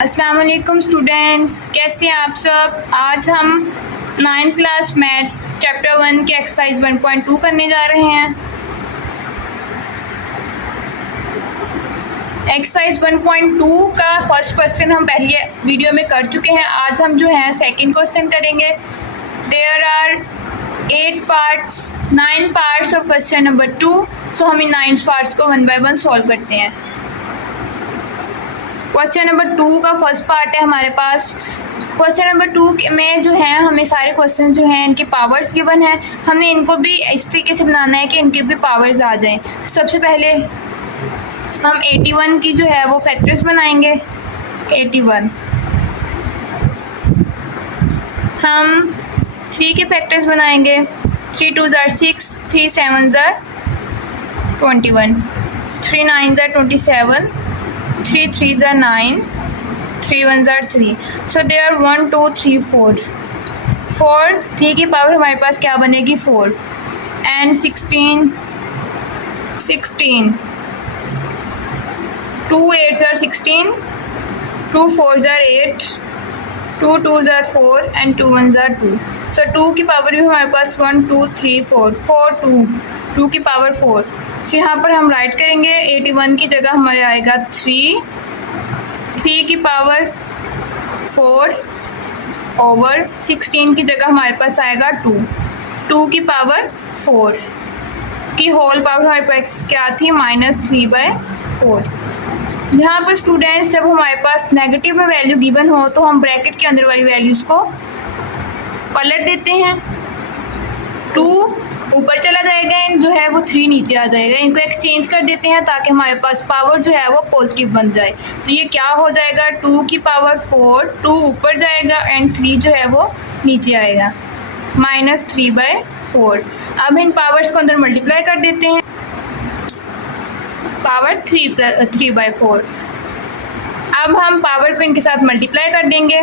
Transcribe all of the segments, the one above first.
अस्सलाम वालेकुम स्टूडेंट्स, कैसे हैं आप सब। आज हम 9th क्लास मैथ चैप्टर 1 के एक्सरसाइज 1.2 करने जा रहे हैं। एक्सरसाइज 1.2 का फर्स्ट क्वेश्चन हम पहले वीडियो में कर चुके हैं। आज हम जो है सेकंड क्वेश्चन करेंगे। There are 9 parts of question number 2। So हम इन 9 पार्ट्स को 1 बाय 1 सॉल्व करते हैं। क्वेश्चन नंबर 2 का फर्स्ट पार्ट है हमारे पास। क्वेश्चन नंबर 2 में जो है हमें सारे क्वेश्चन जो हैं इनकी पावर्स गिवन है। हमने इनको भी इस तरीके से बनाना है कि इनके भी पावर्स आ जाएं। तो सबसे पहले हम 81 की जो है वो फैक्टर्स बनाएंगे। 81 हम 3 के फैक्टर्स बनाएंगे। 3 2 ज़ार 6, 3 7 ज़ार 21, 3 9 ज़ार 27, 3 3 ज़ार 9, 3 1 ज़ार 3। सो दे आर 1 2 3 4। 3 की पावर हमारे पास क्या बनेगी 4। एंड 16 2 8 ज़ार 16, 2 4 ज़ार 8, 2 2 ज़ार 4 एंड 2 1 ज़ार 2। सो 2 की पावर भी हमारे पास 1 2 3 4 4 2 की पावर 4। सो यहाँ पर हम राइट करेंगे 81 की जगह हमारे आएगा 3 की पावर 4 ओवर 16 की जगह हमारे पास आएगा 2 की पावर 4 की होल पावर हमारे पास क्या थी -3/4। यहाँ पर स्टूडेंट्स जब हमारे पास नेगेटिव में वैल्यू गिवन हो तो हम ब्रैकेट के अंदर वाली वैल्यूज़ को पलट देते हैं। 2 ऊपर चला जाएगा एंड जो है वो 3 नीचे आ जाएगा। इनको एक्सचेंज कर देते हैं ताकि हमारे पास पावर जो है वो पॉजिटिव बन जाए। तो ये क्या हो जाएगा 2 की पावर 4, 2 ऊपर जाएगा एंड 3 जो है वो नीचे आएगा -3/4। अब इन पावर्स को अंदर मल्टीप्लाई कर देते हैं। पावर 3/4। अब हम पावर को इनके साथ मल्टीप्लाई कर देंगे।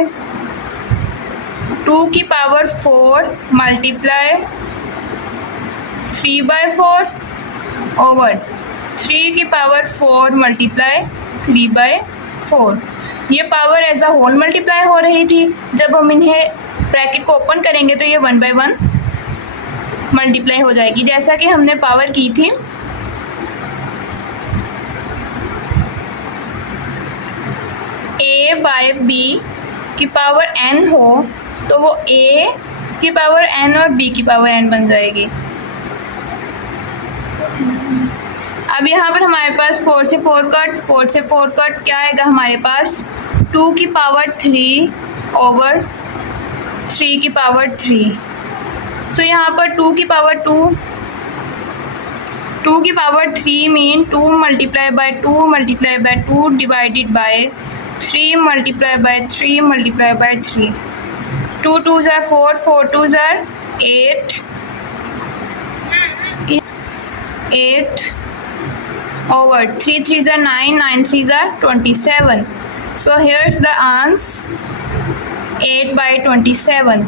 2 की पावर 4 मल्टीप्लाई 3/4 ओवर 3 की पावर 4 मल्टीप्लाई 3/4। ये power as a whole multiply हो रही थी। जब हम इन्हें ब्रैकेट को ओपन करेंगे तो ये 1 बाय 1 मल्टीप्लाई हो जाएगी, जैसा कि हमने पावर की थी। a बाय b की पावर n हो तो वो a की पावर n और b की पावर n बन जाएगी। अब यहाँ पर हमारे पास 4 से 4 कट, 4 से 4 कट, क्या आएगा हमारे पास 2 की पावर 3 ओवर 3 की पावर 3। सो यहाँ पर 2 की power 3 mean 2 multiply by 2 multiply by 2 divided by 3 multiply by 3 multiply by 3। 2 2 ज़ार 4, 4 2 ज़ार 8 over 3 3 ज़ार 9, 9 3 ज़ार 27। So here's the answer 8/27।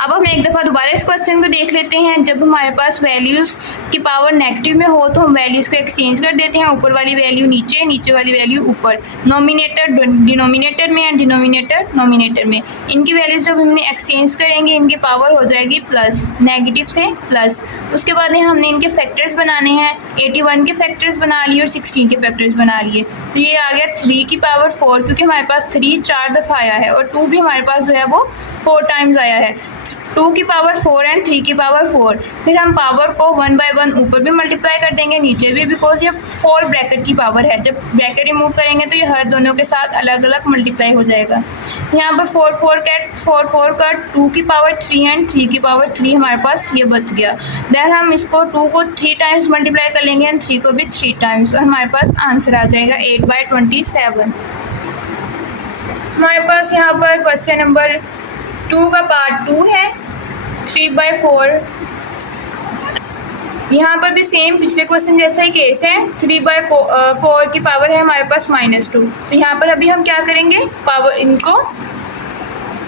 अब हम एक दफ़ा दोबारा इस क्वेश्चन को देख लेते हैं। जब हमारे पास वैल्यूज़ की पावर नेगेटिव में हो तो हम वैल्यूज़ को एक्सचेंज कर देते हैं। ऊपर वाली वैल्यू नीचे, नीचे वाली वैल्यू ऊपर। नोमिनेटर डिनोमिनेटर में एंड डिनोमिनेटर नोमिनेटर में। इनकी वैल्यूज़ जब हमने एक्सचेंज करेंगे इनकी पावर हो जाएगी प्लस, नेगेटिव से प्लस। उसके बाद हमने इनके फैक्टर्स बनाने हैं। 81 के फैक्टर्स बना लिए और 16 के फैक्टर्स बना लिए। तो ये आ गया 3 की पावर 4, क्योंकि हमारे पास 3 4 दफ़ा आया है और 2 भी हमारे पास जो है वो 4 टाइम्स आया है। 2 की पावर 4 एंड 3 की पावर 4। फिर हम पावर को 1 बाय 1 ऊपर भी मल्टीप्लाई कर देंगे, नीचे भी, बिकॉज ये 4 ब्रैकेट की पावर है। जब ब्रैकेट रिमूव करेंगे तो ये हर दोनों के साथ अलग अलग मल्टीप्लाई हो जाएगा। यहाँ पर 4 4 कट 2 की पावर 3 एंड 3 की पावर 3 हमारे पास ये बच गया। देन हम इसको 2 को 3 टाइम्स मल्टीप्लाई कर लेंगे एंड 3 को भी 3 टाइम्स, और हमारे पास आंसर आ जाएगा 8/27। हमारे पास यहाँ पर क्वेश्चन नंबर 2 का पार्ट 2 है। 3/4। यहाँ पर भी सेम पिछले क्वेश्चन जैसा ही केस है। 3/4 की पावर है हमारे पास -2। तो यहाँ पर अभी हम क्या करेंगे, पावर इनको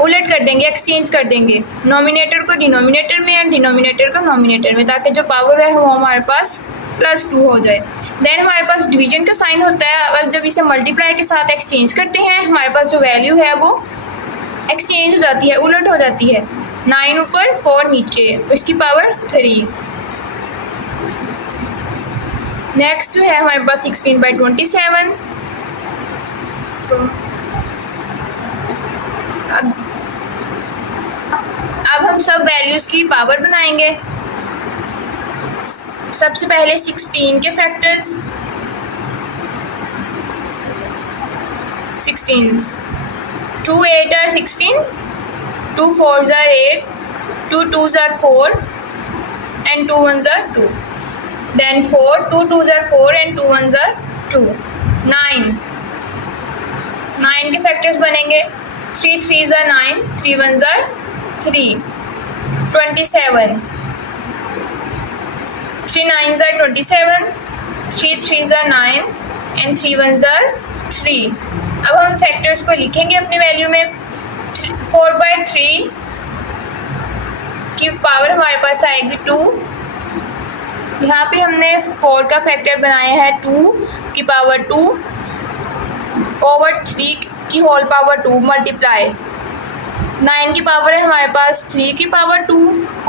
उलट कर देंगे, एक्सचेंज कर देंगे। नोमिनेटर को डिनोमिनेटर में एंड डिनोमिनेटर को नोमिनेटर में, ताकि जो पावर है वो हमारे पास +2 हो जाए। देन हमारे पास डिवीजन का साइन होता है। अब जब इसे मल्टीप्लाई के साथ एक्सचेंज करते हैं हमारे पास जो वैल्यू है वो एक्सचेंज हो जाती है, उलट हो जाती है। 9 ऊपर 4 नीचे, इसकी पावर 3। नेक्स्ट जो है हमारे पास 16/27। तो अब हम सब वैल्यूज़ की पावर बनाएंगे। सबसे पहले 16 के factors, 16s 2 8 are 16, 2 4s are 8, 2 2s are 4 and 2 1s are 2. Then 4, 2 2s are 4 and 2 1s are 2. 9 के फैक्टर्स बनेंगे 3 3s are 9, 3 1s are 3. 27, 3 9s are 27, 3 3s are 9 and 3 1s are 3. अब हम फैक्टर्स को लिखेंगे अपनी वैल्यू में। 4/3 की पावर हमारे पास आएगी 2। यहाँ पे हमने 4 का फैक्टर बनाया है 2 की पावर 2 ओवर 3 की होल पावर 2 मल्टीप्लाई। 9 की पावर है हमारे पास 3 की पावर 2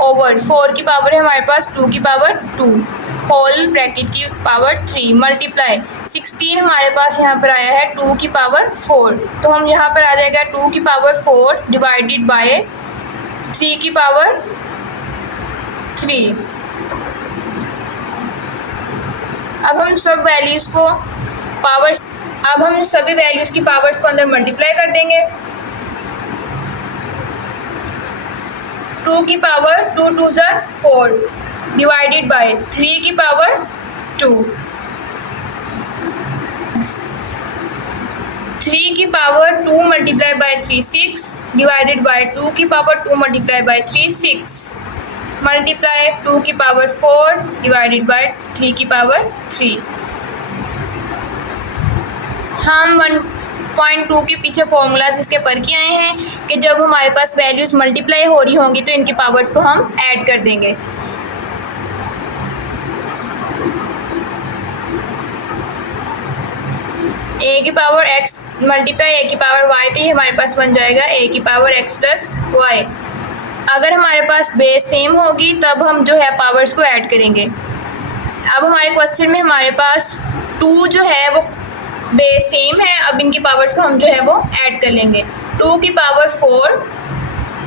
ओवर 4 की पावर है हमारे पास 2 की पावर 2 होल ब्रैकेट की पावर 3 मल्टीप्लाई। 16 हमारे पास यहाँ पर आया है 2 की पावर 4, तो हम यहाँ पर आ जाएगा 2 की पावर 4 डिवाइडेड बाय 3 की पावर 3। अब हम सब वैल्यूज़ को पावर्स, अब हम सभी वैल्यूज़ की पावर्स को अंदर मल्टीप्लाई कर देंगे। 2 की power 2 2s are 4 divided by 3 की पावर 2। 3 की power 2 multiply by 3 6 divided by 2 की पावर 2 मल्टीप्लाई बाय 3 6 मल्टीप्लाई 2 की पावर 4 डिवाइडेड बाय 3 की पावर 3। हम 1.2 के पीछे फॉर्मूलाज इसके पढ़ के आए हैं कि जब हमारे पास वैल्यूज़ मल्टीप्लाई हो रही होंगी तो इनकी पावर्स को हम ऐड कर देंगे। a की पावर x मल्टीप्लाई a की पावर y, तो ये हमारे पास बन जाएगा a की पावर x प्लस y। अगर हमारे पास बेस सेम होगी तब हम जो है पावर्स को ऐड करेंगे। अब हमारे क्वेश्चन में हमारे पास 2 जो है वो बेस सेम है, अब इनकी पावर्स को हम जो है वो ऐड कर लेंगे। 2 की पावर 4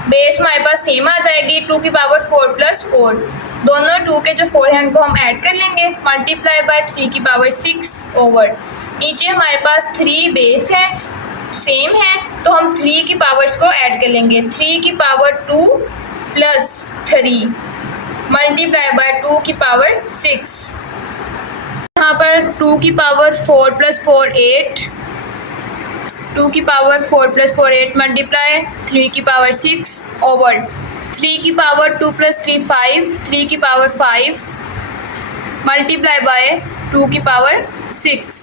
बेस हमारे पास सेम आ जाएगी, 2 की पावर 4 प्लस 4, दोनों 2 के जो 4 हैं उनको हम ऐड कर लेंगे मल्टीप्लाई बाय 3 की पावर 6 ओवर नीचे हमारे पास 3 बेस है सेम है तो हम 3 की पावर्स को ऐड कर लेंगे। 3 की पावर 2 प्लस 3 मल्टीप्लाई बाय 2 की पावर 6। यहाँ पर 2 की पावर 4 प्लस 4 8, 2 की पावर 4 प्लस 4 8 मल्टीप्लाई 3 की पावर 6 ओवर 3 की पावर 2 प्लस 3 5, 3 की पावर 5 मल्टीप्लाई बाय 2 की पावर 6।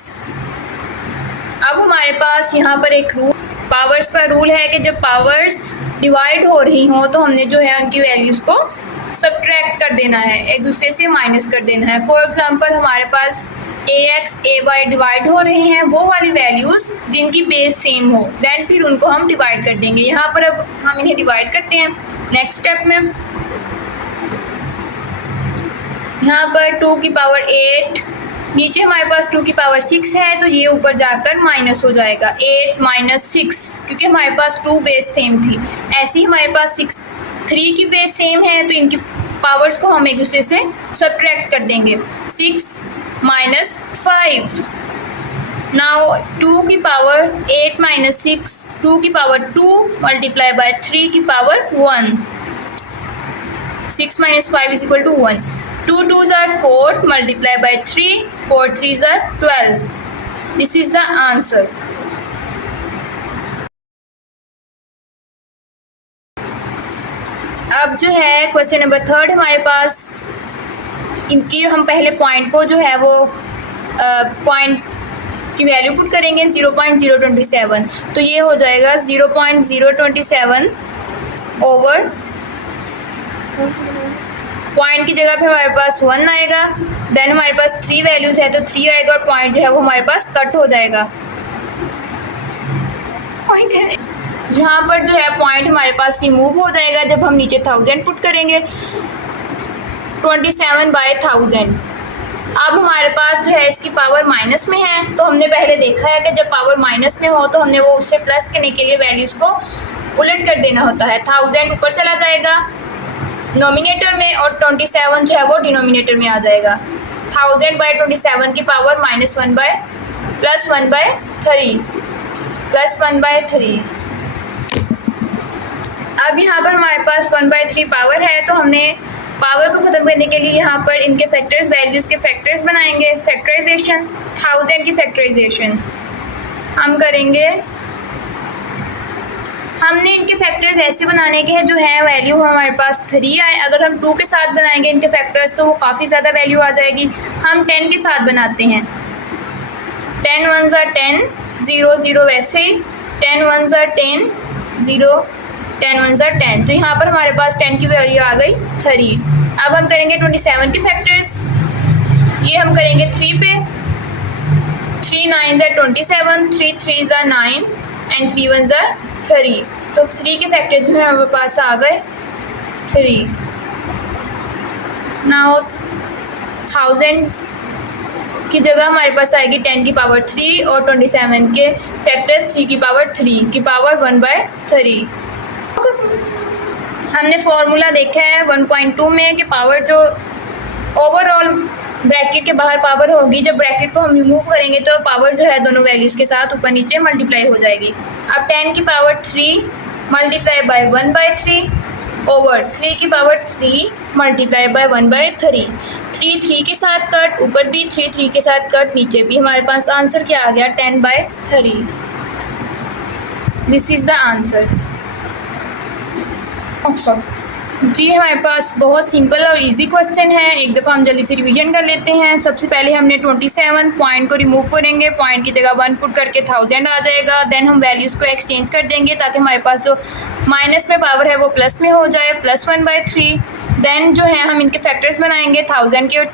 अब हमारे पास यहाँ पर एक रूल, पावर्स का रूल है कि जब पावर्स डिवाइड हो रही हों तो हमने जो है उनकी वैल्यूज़ को सब्ट्रैक्ट कर देना है, एक दूसरे से माइनस कर देना है। फॉर एग्जांपल हमारे पास ax ay डिवाइड हो रहे हैं, वो वाली वैल्यूज़ जिनकी बेस सेम हो दैन फिर उनको हम डिवाइड कर देंगे। यहाँ पर अब हम इन्हें डिवाइड करते हैं नेक्स्ट स्टेप में। यहाँ पर 2 की पावर 8, नीचे हमारे पास 2 की पावर 6 है तो ये ऊपर जाकर माइनस हो जाएगा 8 माइनस 6, क्योंकि हमारे पास 2 बेस सेम थी। ऐसे ही हमारे पास 3 की बेस सेम है तो इनकी पावर्स को हम एक दूसरे से सब्ट्रैक्ट कर देंगे 6 माइनस 5। नाउ 2 की पावर 8 माइनस 6, 2 की पावर 2 मल्टीप्लाई बाय 3 की power 1, 6 minus 5 is equal to 1। 2 2s are 4 multiply by 3, 4 3s are 12. This is the answer. अब जो है क्वेश्चन नंबर 3 हमारे पास, इनकी हम पहले पॉइंट को जो है वो पॉइंट की वैल्यू पुट करेंगे 0.027, तो ये हो जाएगा 0.027 ओवर पॉइंट की जगह पे हमारे पास 1 आएगा, देन हमारे पास 3 वैल्यूज है तो 3 आएगा और पॉइंट जो है वो हमारे पास कट हो जाएगा। यहाँ पर जो है पॉइंट हमारे पास रिमूव हो जाएगा जब हम नीचे 1000 पुट करेंगे, 27/1000। अब हमारे पास जो है इसकी पावर माइनस में है, तो हमने पहले देखा है कि जब पावर माइनस में हो तो हमने वो उससे प्लस करने के लिए वैल्यूज़ को उलट कर देना होता है। 1000 ऊपर चला जाएगा नोमिनेटर में और 27 जो है वो डिनोमिनेटर में आ जाएगा। 1000/27 की पावर +1/3 अब यहाँ पर हमारे पास 1/3 पावर है, तो हमने पावर को ख़त्म करने के लिए यहाँ पर इनके फैक्टर्स, वैल्यूज़ के फैक्टर्स बनाएंगे। फैक्टराइजेशन, 1000 की फैक्टराइजेशन हम करेंगे। हमने इनके फैक्टर्स ऐसे बनाने के हैं जो है वैल्यू हमारे पास 3 आए। अगर हम 2 के साथ बनाएंगे इनके फैक्टर्स तो वो काफ़ी ज़्यादा वैल्यू आ जाएगी। हम 10 के साथ बनाते हैं। 10 1s are 10, 0 0 वैसे ही 10 1s are 10, 0 10 1s are 10। तो यहाँ पर हमारे पास 10 की वैल्यू आ गई 3। अब हम करेंगे 27 के फैक्टर्स। ये हम करेंगे 3 पे। 3 9s are 27, 3 3s are 9 and 3 1s are 3। तो 3 के फैक्टर्स भी हमारे पास आ गए 3। नाउ 1000 की जगह हमारे पास आएगी 10 की पावर 3 और 27 के फैक्टर्स 3 की पावर 3 की पावर 1/3। हमने फॉर्मूला देखा है 1.2 में कि पावर जो ओवरऑल ब्रैकेट के बाहर पावर होगी, जब ब्रैकेट को हम रिमूव करेंगे तो पावर जो है दोनों वैल्यूज़ के साथ ऊपर नीचे मल्टीप्लाई हो जाएगी। अब 10 की पावर 3 मल्टीप्लाई बाय 1/3 ओवर 3 की पावर 3 मल्टीप्लाई बाय 1/3। 3 3 के साथ कट, ऊपर भी 3 3 के साथ कट, नीचे भी। हमारे पास आंसर क्या आ गया 10/3। This is the answer. जी हमारे पास बहुत सिंपल और इजी क्वेश्चन है। एक दफ़ा हम जल्दी से रिवीजन कर लेते हैं। सबसे पहले हमने 27 पॉइंट को रिमूव करेंगे, पॉइंट की जगह 1 पुट करके 1000 आ जाएगा। देन हम वैल्यूज़ को एक्सचेंज कर देंगे ताकि हमारे पास जो माइनस में पावर है वो प्लस में हो जाए, +1/3। देन जो है हम इनके फैक्टर्स बनाएंगे 1000 के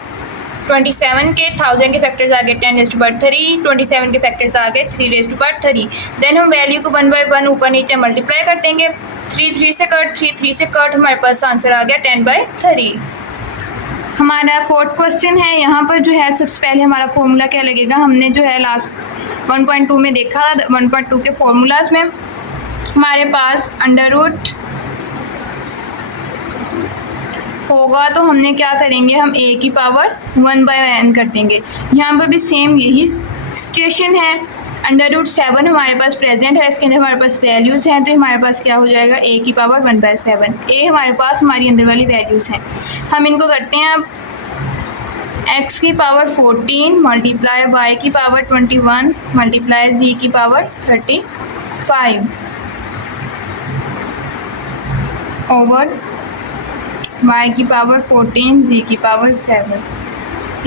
27 के। 1000 के फैक्टर्स आ गए 10⁻3, 27 के फैक्टर्स आ गए 3⁻3। देन हम वैल्यू को 1 बाय 1 ऊपर नीचे मल्टीप्लाई कर देंगे। 3 3 से कट, 3 3 से कट, हमारे पास आंसर आ गया 10/3। हमारा 4th क्वेश्चन है। यहाँ पर जो है सबसे पहले हमारा फॉर्मूला क्या लगेगा, हमने जो है लास्ट 1.2 में देखा। 1.2 के फॉर्मूलाज में हमारे पास अंडर रूट होगा तो हमने क्या करेंगे, हम a की पावर 1/n कर देंगे। यहाँ पर भी सेम यही सिचुएशन है। √7 हमारे पास प्रेजेंट है, इसके अंदर हमारे पास वैल्यूज़ हैं तो हमारे पास क्या हो जाएगा a की पावर 1/7। a हमारे पास हमारी अंदर वाली वैल्यूज़ हैं। हम इनको करते हैं अब x की पावर 14 मल्टीप्लाई y की पावर 21 मल्टीप्लाई z की पावर 35 ओवर y की पावर 14 z की पावर 7।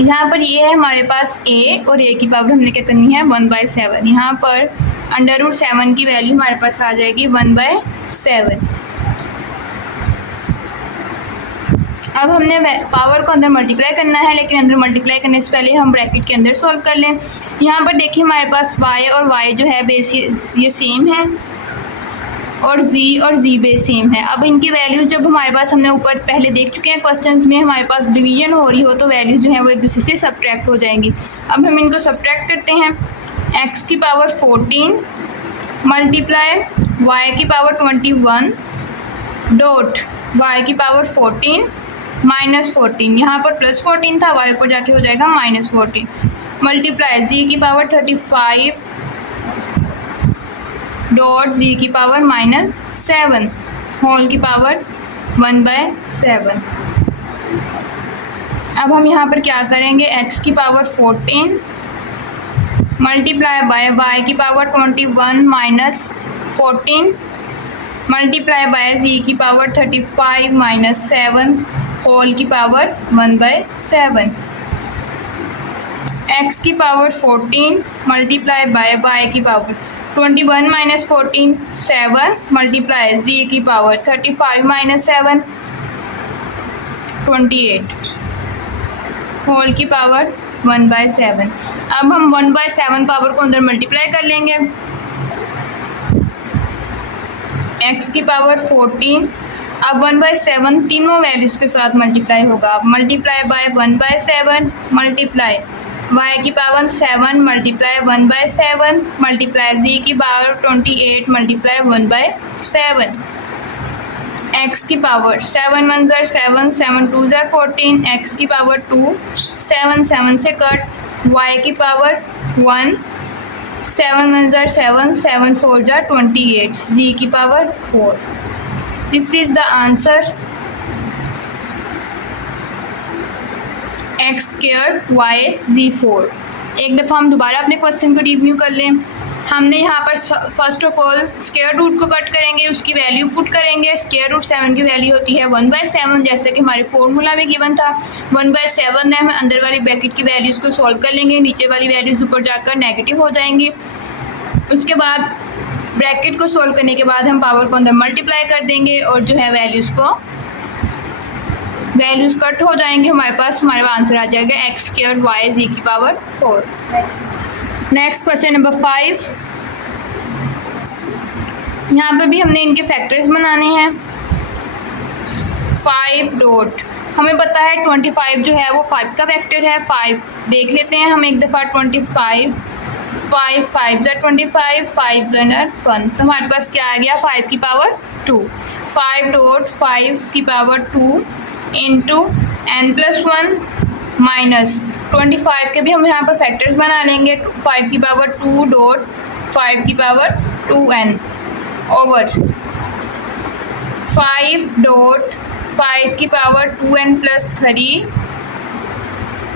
यहाँ पर ये है हमारे पास a और a की पावर हमने क्या करनी है 1/7। यहाँ पर √7 की वैल्यू हमारे पास आ जाएगी 1/7। अब हमने पावर को अंदर मल्टीप्लाई करना है, लेकिन अंदर मल्टीप्लाई करने से पहले हम ब्रैकेट के अंदर सॉल्व कर लें। यहाँ पर देखिए हमारे पास y और y जो है बेस ये सेम है और z बेस सेम है। अब इनकी वैल्यूज़ जब हमारे पास हमने ऊपर पहले देख चुके हैं क्वेश्चंस में, हमारे पास डिवीजन हो रही हो तो वैल्यूज़ जो है वो एक दूसरे से सब्ट्रैक्ट हो जाएंगी। अब हम इनको सब्ट्रैक्ट करते हैं। x की पावर 14 मल्टीप्लाई y की पावर 21 डॉट y की पावर 14 -14। यहाँ पर +14 था, y पर जाके हो जाएगा -14 मल्टीप्लाई z की पावर 35 डॉट z की पावर -7 होल की पावर 1/7। अब हम यहाँ पर क्या करेंगे, x की पावर 14 मल्टीप्लाई बाय y की पावर 21 -14 मल्टीप्लाई बाय z की पावर 35 -7 होल की पावर 1/7। x की पावर 14 मल्टीप्लाई बाय y की पावर 21 -14 7 मल्टीप्लाई z की पावर 35 -7 28 होल की पावर 1/7। अब हम 1/7 पावर को अंदर मल्टीप्लाई कर लेंगे। x की पावर 14, अब 1/7 तीनों वैल्यूज़ के साथ मल्टीप्लाई होगा। अब मल्टीप्लाई बाय 1/7 मल्टीप्लाई y की पावर 7 मल्टीप्लाई 1/7 मल्टीप्लाई z की पावर 28 मल्टीप्लाई 1/7। x की पावर 7 1 ज़र 7 7 2 ज़र 14, x की पावर 2 7 7 से कट, y की पावर 1 7 1 ज़र 7 7 4 ज़र 28, z की power 4। This is the answer x square y z4। एक दफ़ा हम दोबारा अपने क्वेश्चन को रिव्यू कर लें। हमने यहाँ पर first of all square root को कट करेंगे, उसकी वैल्यू पुट करेंगे। स्क्वायर रूट 7 की वैल्यू होती है 1/7, जैसे कि हमारे फॉर्मूला में गिवन था 1/7 है। हम अंदर वाली ब्रैकेट की वैल्यूज़ को सॉल्व कर लेंगे, नीचे वाली वैल्यूज़ ऊपर जाकर नेगेटिव हो जाएंगी। उसके बाद ब्रैकेट को सॉल्व करने के बाद हम पावर को अंदर मल्टीप्लाई कर देंगे और जो है वैल्यूज़ कट हो जाएंगे। हमारे पास आंसर आ जाएगा x स्क्वायर y z की पावर 4। Next question number 5। यहाँ पर भी हमने इनके फैक्टर्स बनाने हैं। 5 डॉट, हमें पता है 25 जो है वो 5 का फैक्टर है। 5 देख लेते हैं हम एक दफ़ा। 25 5 5 ज़र 25 5 ज़र 1, तो हमारे पास क्या आ गया 5 की पावर 2। 5 डॉट 5 की पावर 2 इंटू n+1 माइनस 25 के भी हम यहाँ पर फैक्टर्स बना लेंगे। 5 की पावर 2 डॉट 5 की पावर 2n ओवर 5 डॉट 5 की पावर 2n+3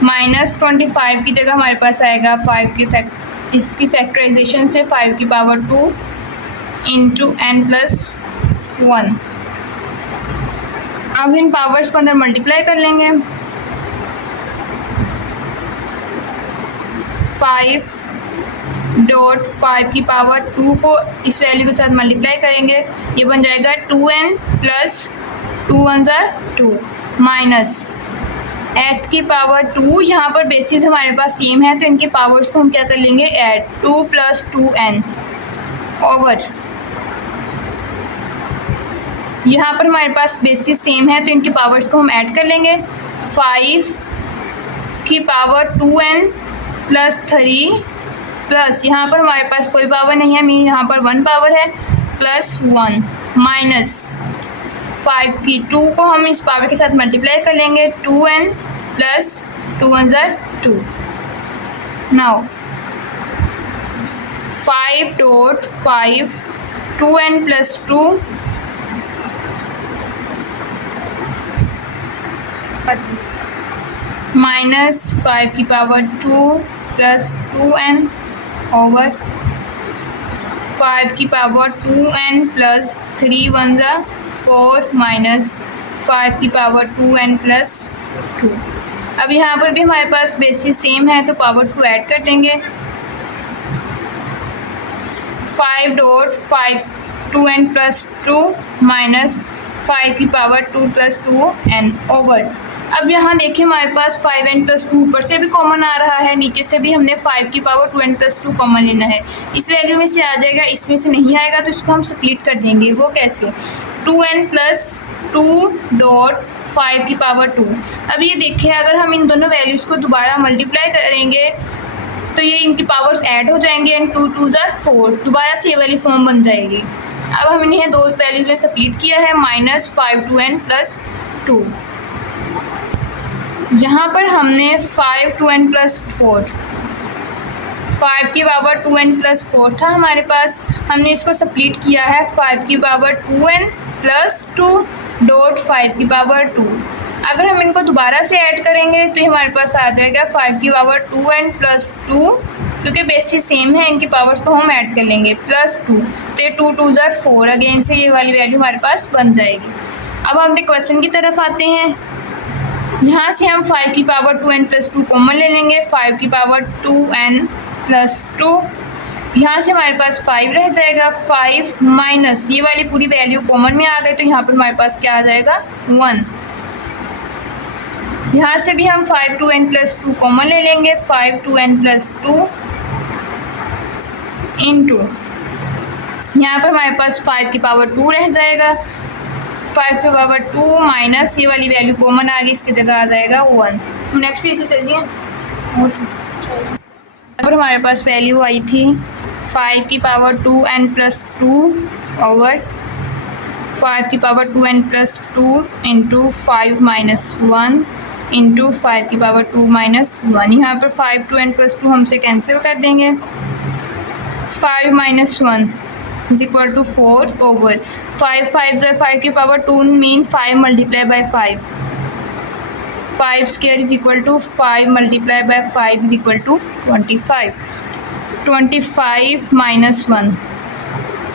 माइनस 25 की जगह हमारे पास आएगा 5 की इसकी फैक्टराइजेशन से 5 की पावर 2 इंटू n+1। अब इन पावर्स को अंदर मल्टीप्लाई कर लेंगे। 5 डॉट 5 की पावर 2 को इस वैल्यू के साथ मल्टीप्लाई करेंगे, ये बन जाएगा 2n प्लस 2 1 ज़र 2 माइनस 8 की पावर 2। यहाँ पर बेसिस हमारे पास सेम है तो इनके पावर्स को हम क्या कर लेंगे ऐड, 2 + 2n ओवर, यहाँ पर हमारे पास बेसिस सेम है तो इनके पावर्स को हम ऐड कर लेंगे। 5 की पावर 2n प्लस 3 प्लस यहाँ पर हमारे पास कोई पावर नहीं है, मीन यहाँ पर 1 पावर है, प्लस 1 माइनस 5 की 2 को हम इस पावर के साथ मल्टीप्लाई कर लेंगे। 2n प्लस 2 1 ज़र 2। Now 5 dot 5 2n plus 2 minus 5 की पावर 2 प्लस 2n ओवर 5 की पावर 2n प्लस 3 1 ज़ा 4 माइनस 5 की पावर 2n प्लस 2। अब यहाँ पर भी हमारे पास बेसिस सेम है तो पावर्स को ऐड कर देंगे। 5 डॉट 5 2n प्लस 2 माइनस 5 की पावर 2 प्लस 2n ओवर। अब यहाँ देखिए हमारे पास 5n प्लस 2 ऊपर से भी कॉमन आ रहा है, नीचे से भी हमने 5 की पावर 2n प्लस 2 कॉमन लेना है। इस वैल्यू में से आ जाएगा, इसमें से नहीं आएगा तो इसको हम स्प्लिट कर देंगे। वो कैसे, 2n प्लस 2 डॉट 5 की पावर 2। अब ये देखिए अगर हम इन दोनों वैल्यूज़ को दोबारा मल्टीप्लाई करेंगे तो ये इनकी पावर्स ऐड हो जाएंगे एंड 2 2 ज़ा 4, दोबारा से ये वाली फॉर्म बन जाएगी। अब हम इन्हें दो वैल्यूज़ में स्प्लिट किया है, माइनस 5 2n प्लस 2। यहाँ पर हमने 5 2n प्लस 4, 5 की पावर 2n प्लस 4 था हमारे पास, हमने इसको स्प्लिट किया है 5 की पावर 2n प्लस 2 डॉट 5 की पावर 2। अगर हम इनको दोबारा से ऐड करेंगे तो हमारे पास आ जाएगा 5 की पावर 2n प्लस 2, क्योंकि बेसिस सेम है इनकी पावर्स को हम ऐड कर लेंगे, प्लस 2, तो ये 2 2 ज़ा 4, अगेन से ये वाली वैल्यू हमारे पास बन जाएगी। अब हम अपने क्वेश्चन की तरफ आते हैं। यहाँ से हम 5 की पावर 2n प्लस 2 कॉमन ले लेंगे, 5 की पावर 2n प्लस 2, यहाँ से हमारे पास 5 रह जाएगा। 5 माइनस ये वाली पूरी वैल्यू कॉमन में आ गई तो यहाँ पर हमारे पास क्या आ जाएगा 1। यहाँ से भी हम 5 2n+2 कॉमन ले लेंगे। 5 2n+2 इंटू यहाँ पर हमारे पास 5 की पावर 2 रह जाएगा। 5 की पावर 2 माइनस ये वाली वैल्यू कॉमन आ गई, इसकी जगह आ जाएगा 1। नेक्स्ट पेज से चलिए। और हमारे पास वैल्यू आई थी 5 की पावर 2n+2 ओवर 5 की power 2n+2 into 5 minus 1 into 5 की पावर 2 माइनस 1। यहाँ पर 5 2n+2 हमसे कैंसिल कर देंगे। 5 minus 1 is equal to 4 over 5 5 ज़ा 5 की power 2 mean 5 multiply by 5। 5 square is equal to 5 multiply by 5 is equal to 25। 25 minus 1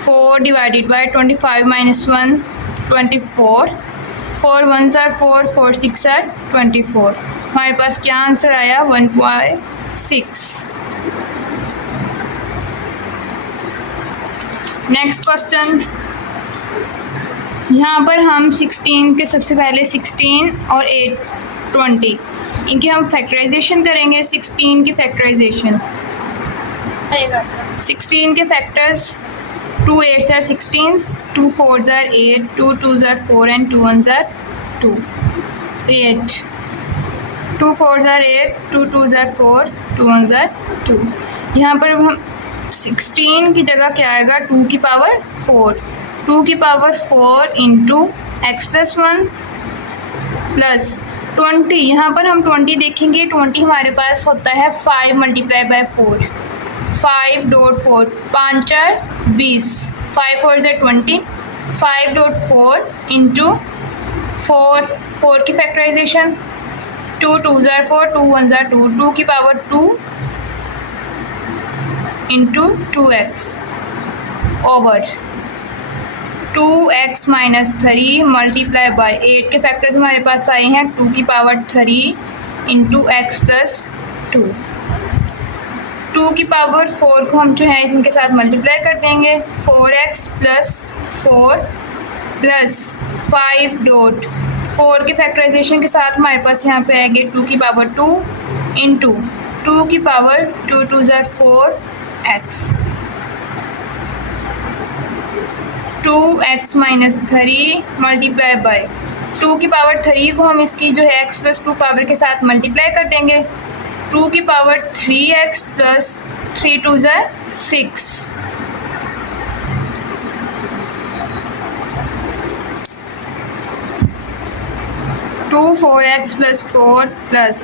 4 divided by 25 minus 1 24। 4 1s are 4 4 6 are 24। हमारे पास क्या आंसर आया 1.6। नेक्स्ट क्वेश्चन, यहाँ पर हम 16 के सबसे पहले 16 और 8 20 इनकी हम फैक्टराइजेशन करेंगे। 16 की फैक्टराइजेशन, 16 के factors 2 8s are 16, 2 4s are 8, 2 2s are 4 and 2 1s are 2। 8 2 4s are 8, 2 2s are 4, 2 1s are 2। यहाँ पर हम 16 की जगह क्या आएगा 2 की पावर 4। 2 की power 4 into x plus 1 plus 20। यहाँ पर हम 20 देखेंगे। 20 हमारे पास होता है 5 मल्टीप्लाई बाय 4। 5 डॉट 4 5 4 20, 5 4 ज़ा 20। 5 डॉट 4 इंटू 4 की फैक्टराइजेशन 2 2 ज़ा 4, 2 1 ज़ा 2, 2 की power 2 into 2x over 2x minus 3 multiply bye 8 के फैक्टर्स हमारे पास आए हैं 2 की पावर 3 इंटू एक्स प्लस 2। 2 की पावर 4 को हम जो है इनके साथ मल्टीप्लाई कर देंगे। 4x प्लस 4 प्लस 5 डॉट 4 के फैक्टराइजेशन के साथ हमारे पास यहाँ पे आएंगे 2 की पावर 2 इंटू 2 की पावर 2 2 ज़ा 4x 2x minus 3 multiply by 2 की पावर 3 को हम इसकी जो है x प्लस 2 पावर के साथ मल्टीप्लाई कर देंगे। 2 की पावर 3x प्लस 3 2 ज़ा 6। 2 4x प्लस 4 प्लस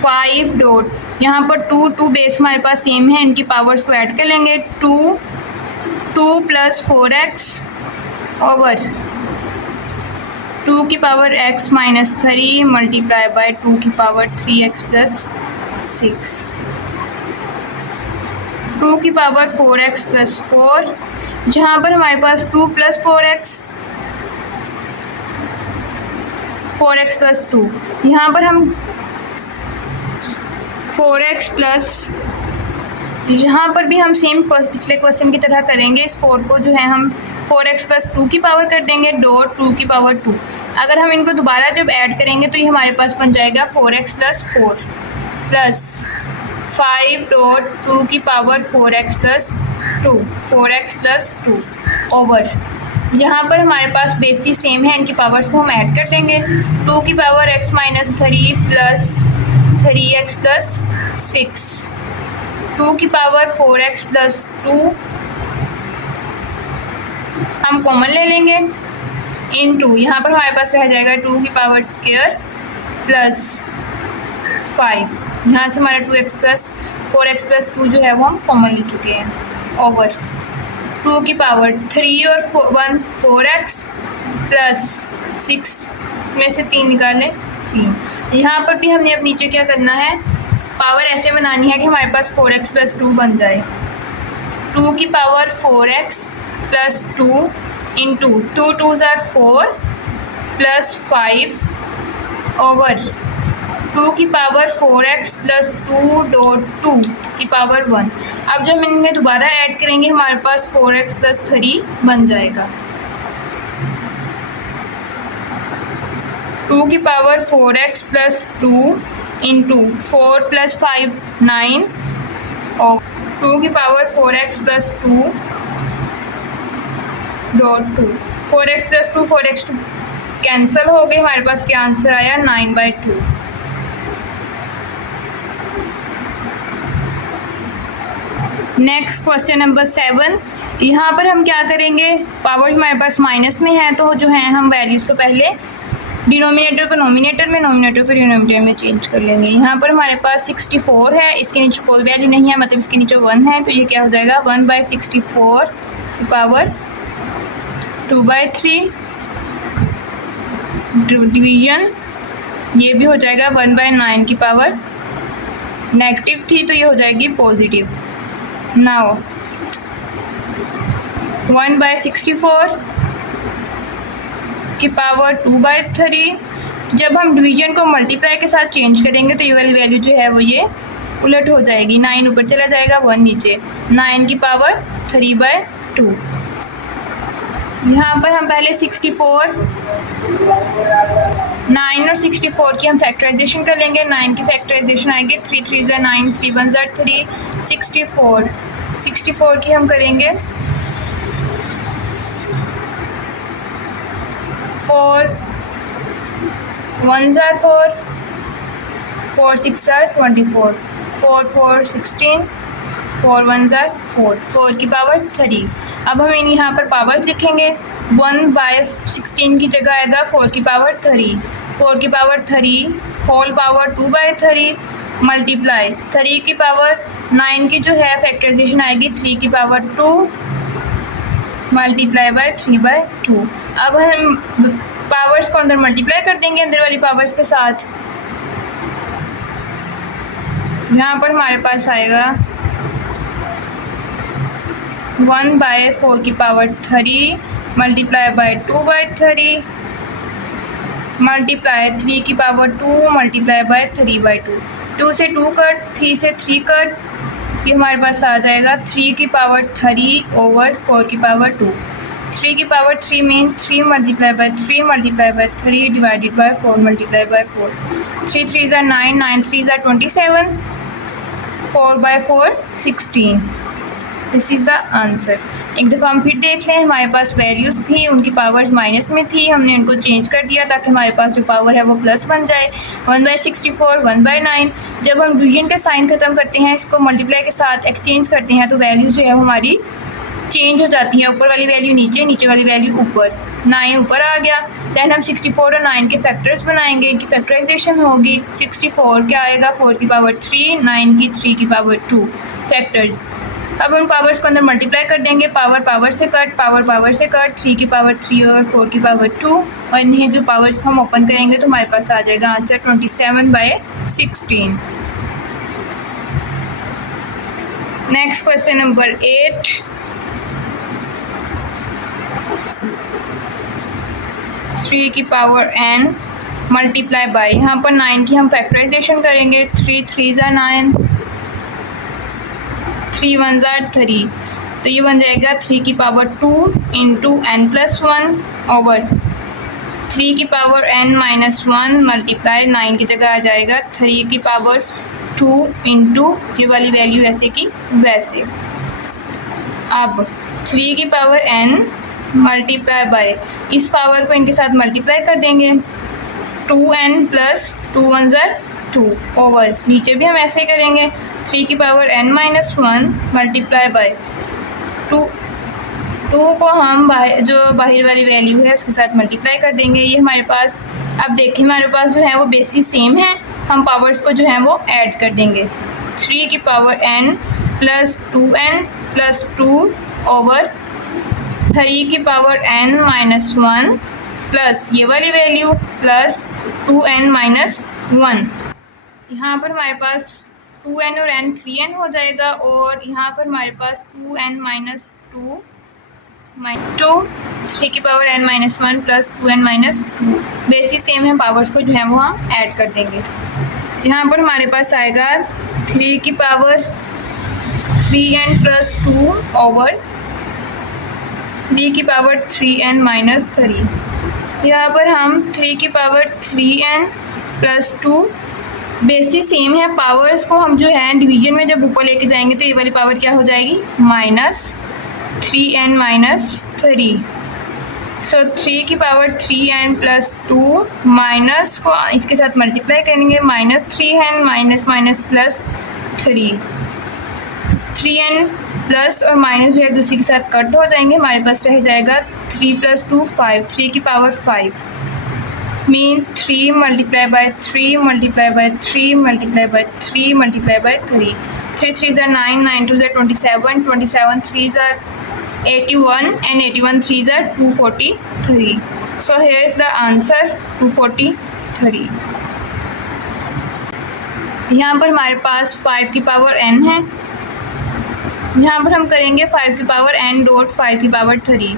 5 डॉट यहाँ पर 2 बेस हमारे पास सेम है, इनकी पावर्स को ऐड कर लेंगे। 2 प्लस 4x ओवर 2 की power x minus 3 multiply by 2 की पावर 3x प्लस 6। 2 की पावर 4x प्लस 4, जहाँ पर हमारे पास 2 प्लस 4x प्लस 2, यहाँ पर हम 4x प्लस, यहाँ पर भी हम सेम पिछले क्वेश्चन की तरह करेंगे। इस 4 को जो है हम 4x प्लस 2 की पावर कर देंगे डॉट 2 की पावर 2। अगर हम इनको दोबारा जब ऐड करेंगे तो ये हमारे पास बन जाएगा 4x प्लस 4 प्लस 5 डॉट 2 की power 4x plus 2, 4x plus 2 over, यहाँ पर हमारे पास बेसिस सेम है, इनकी पावर्स को हम ऐड कर देंगे। 2 की power x minus 3 plus 3x plus 6, 2 की पावर 4x प्लस 2 हम कॉमन ले लेंगे इंटू यहाँ पर हमारे पास रह जाएगा 2 की पावर स्क्वायर प्लस 5। यहाँ से हमारा 2x प्लस 4x प्लस 2 जो है वो हम कॉमन ले चुके हैं ओवर 2 की पावर 3 और 1 4x प्लस 6 में से 3 निकालें 3। यहाँ पर भी हमने अब नीचे क्या करना है, पावर ऐसे बनानी है कि हमारे पास 4x प्लस 2 बन जाए। 2 की पावर 4x प्लस 2 इंटू 2 2 ज़ा 4 प्लस 5 ओवर 2 की पावर 4x प्लस 2 डॉट 2 की पावर 1। अब जब हम इनमें दोबारा ऐड करेंगे हमारे पास 4x प्लस 3 बन जाएगा। 2 की power 4x plus 2 into 4 plus 5 9 और 2 की power 4x plus 2 dot 2 4x plus 2 4x 2 cancel हो गए, हमारे पास क्या आंसर आया 9/2। नेक्स्ट क्वेश्चन नंबर 7, यहाँ पर हम क्या करेंगे, पावर हमारे पास माइनस में है तो जो है हम वैल्यूज़ को पहले डिनोमिनेटर को नोमिनेटर में, नोमिनेटर को डिनोमिनेटर में चेंज कर लेंगे। यहाँ पर हमारे पास 64 है, इसके नीचे कोई वैल्यू नहीं है, मतलब इसके नीचे 1 है, तो ये क्या हो जाएगा 1/64 की पावर 2/3 डिवीजन, ये भी हो जाएगा 1/9 की पावर नेगेटिव थी तो ये हो जाएगी पॉजिटिव। नाउ 1/64 की पावर 2/3, जब हम डिवीजन को मल्टीप्लाई के साथ चेंज करेंगे तो ये वाली वैल्यू जो है वो ये उलट हो जाएगी, 9 ऊपर चला जाएगा 1 नीचे, 9 की पावर 3/2। यहाँ पर हम पहले 64 9 और 64 की हम फैक्टराइजेशन कर लेंगे। 9 की फैक्टराइजेशन आएगी 3 3 ज़ा 9 3 1 ज़ा 3 64 की हम करेंगे 4 1 ज़ा 4 4 6 ज़ा 24 4 4 16 4 1 ज़ा 4 4 की पावर 3। अब हम यहाँ पर पावर्स लिखेंगे, 1/16 की जगह आएगा 4 की पावर 3 4 की पावर 3 होल पावर 2/3 मल्टीप्लाई 3 की पावर 9 की जो है फैक्टराइजेशन आएगी 3 की पावर 2 मल्टीप्लाई बाय 3/2। अब हम पावर्स को अंदर मल्टीप्लाई कर देंगे अंदर वाली पावर्स के साथ। यहाँ पर हमारे पास आएगा 1/4 की पावर 3 मल्टीप्लाई बाय 2/3 मल्टीप्लाई 3 की पावर 2 मल्टीप्लाई बाय 3/2। 2 से 2 कट, 3 से 3 कट, ये हमारे पास आ जाएगा 3 की पावर 3 ओवर 4 की पावर 2। 3 की power 3 mean 3 multiply by 3 multiply by 3 divided by 4 multiply by 4। 3 3 ज़ा 9 9 3 ज़ा 27 4/4 16। This is the answer. एक दफ़ा हम फिर देख लें, हमारे पास वैल्यूज़ थी, उनकी पावर्स माइनस में थी, हमने उनको चेंज कर दिया ताकि हमारे पास जो पावर है वो प्लस बन जाए। 1/64 1/9, जब हम डिवीजन का साइन ख़त्म करते हैं, इसको मल्टीप्लाई के साथ एक्सचेंज करते हैं तो वैल्यूज़ जो है वो हमारी चेंज हो जाती है, ऊपर वाली वैल्यू नीचे, नीचे वाली वैल्यू ऊपर। 9 ऊपर आ गया, दैन हम 64 और 9 के फैक्टर्स बनाएंगे, इनकी फैक्टराइजेशन होगी। 64 क्या आएगा 4 की पावर 3 9 की 3 की पावर 2 फैक्टर्स। अब उन पावर्स को अंदर मल्टीप्लाई कर देंगे, पावर पावर से कट, पावर पावर से कट, 3 की पावर 3 और 4 की पावर 2, और इन्हें जो पावर्स को हम ओपन करेंगे तो हमारे पास आ जाएगा आंसर 27/16। नेक्स्ट क्वेश्चन नंबर 8, 3 की पावर n मल्टीप्लाई बाय, यहाँ पर 9 की हम फैक्टराइजेशन करेंगे। 3 3 ज़ा 9 3 1 ज़ा 3, तो ये बन जाएगा 3 की पावर 2 इंटू n+1 ओवर 3 की पावर n-1 मल्टीप्लाई 9 की जगह आ जाएगा 3 की पावर 2 इंटू ये वाली वैल्यू ऐसे की वैसे। अब 3 की पावर n मल्टीप्लाई बाय, इस पावर को इनके साथ मल्टीप्लाई कर देंगे, 2n प्लस 2 1 ज़ा 2 ओवर, नीचे भी हम ऐसे करेंगे 3 की पावर n-1 मल्टीप्लाई बाय 2 को हम जो बाहर वाली वैल्यू है उसके साथ मल्टीप्लाई कर देंगे। ये हमारे पास, अब देखिए हमारे पास जो है वो बेसिस सेम है, हम पावर्स को जो है वो ऐड कर देंगे। 3 की power n plus 2n plus 2 over 3 की पावर n-1 प्लस ये वाली वैल्यू प्लस 2n-1। यहाँ पर हमारे पास 2n और n 3n हो जाएगा, और यहाँ पर हमारे पास 2n-2 3 की power n-1 plus 2n-2 basis same है, पावर्स को जो है वो हम ऐड कर देंगे। यहाँ पर हमारे पास आएगा 3 की पावर 3n प्लस 2 ओवर 3 की पावर 3n-3, यहाँ पर हम 3 की power 3n plus 2, basis same है, पावर्स को हम जो है डिवीजन में जब ऊपर लेके जाएंगे तो ये वाली पावर क्या हो जाएगी, -3n - 3। सो 3 की पावर 3n प्लस 2 माइनस को इसके साथ मल्टीप्लाई करेंगे, -3n minus minus plus 3, 3n plus और माइनस जो है दूसरे के साथ कट हो जाएंगे, हमारे पास रह जाएगा 3 + 2 5, 3 की power 5 mean 3 multiply by 3 multiply by 3 multiply by 3 multiply by 3, 3 3 ज़ा 9, 9 2 ज़ा 27, 27 3 ज़ा 81 and 81 3 ज़ा 243। So here is the answer 243। यहाँ पर हमारे पास 5 की पावर n है, यहाँ पर हम करेंगे 5 की पावर n डॉट 5 की पावर 3।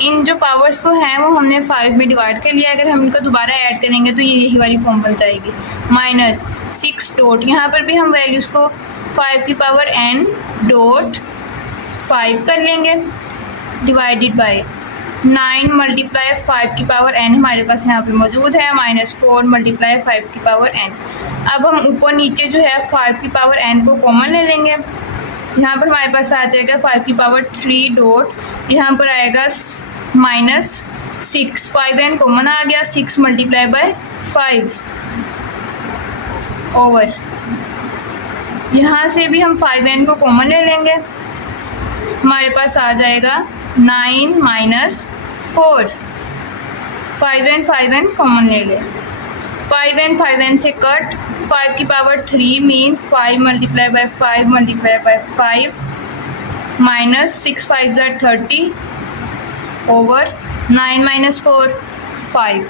इन जो पावर्स को हैं वो हमने 5 में डिवाइड कर लिया, अगर हम इनको दोबारा ऐड करेंगे तो ये यही वाली फॉर्म बन जाएगी, -6 डॉट, यहाँ पर भी हम वैल्यूज़ को 5 की पावर n डॉट 5 कर लेंगे डिवाइडेड बाय 9 मल्टीप्लाई 5 की पावर n हमारे पास यहाँ पर मौजूद है, -4 मल्टीप्लाई 5 की पावर n। अब हम ऊपर नीचे जो है 5 की पावर n को कॉमन ले लेंगे, यहाँ पर हमारे पास आ जाएगा 5 की पावर 3 डॉट, यहाँ पर आएगा -6, 5n कॉमन आ गया, 6 मल्टीप्लाई बाय 5 ओवर, यहाँ से भी हम 5n को कॉमन ले लेंगे, हमारे पास आ जाएगा 9 - 4, 5n कॉमन ले ले, 5n से कट, 5 की power 3 mean 5 multiply by 5 multiply by 5 -6 5 ज़ा 30 ओवर 9 - 4 5,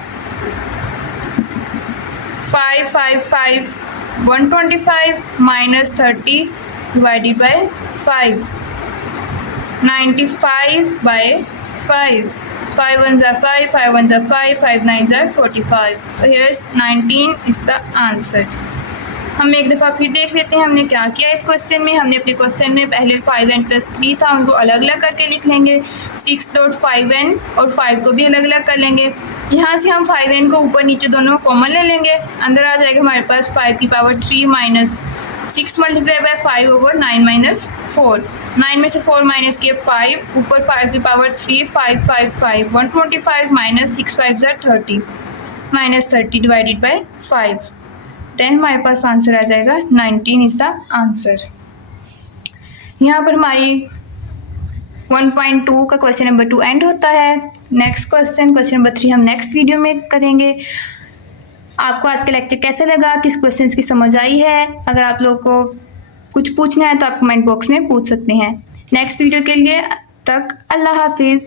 5 5 5 125 -30 डिवाइडेड बाय 5, 95 बाय 5, 5 1 ज़ा 5, 5 1 ज़ा 5, 5 9 ज़ा 45। तो हियर 19 इज़ द आंसर। हम एक दफ़ा फिर देख लेते हैं हमने क्या किया इस क्वेश्चन में। हमने अपने क्वेश्चन में पहले 5n + 3 था, उनको अलग अलग करके लिख लेंगे, 6 डॉट 5n और 5 को भी अलग अलग कर लेंगे। यहाँ से हम 5n को ऊपर नीचे दोनों कॉमन ले लेंगे, अंदर आ जाएगा हमारे पास 5 की power 3 minus 6 multiply by 5 over 9 - 4, 9 में से 4 माइनस किए 5, ऊपर 5 की पावर 3 5 5 5 125 -6 5 ज़ा 30, -30 डिवाइडेड बाय 5, देन हमारे पास आंसर आ जाएगा 19 इज़ द आंसर। यहाँ पर हमारी 1.2 का क्वेश्चन नंबर 2 एंड होता है। नेक्स्ट क्वेश्चन नंबर 3 हम नेक्स्ट वीडियो में करेंगे। आपको आज का लेक्चर कैसा लगा, किस क्वेश्चंस की समझ आई है? अगर आप लोगों को कुछ पूछना है तो आप कमेंट बॉक्स में पूछ सकते हैं। नेक्स्ट वीडियो के लिए तक अल्लाह हाफिज़।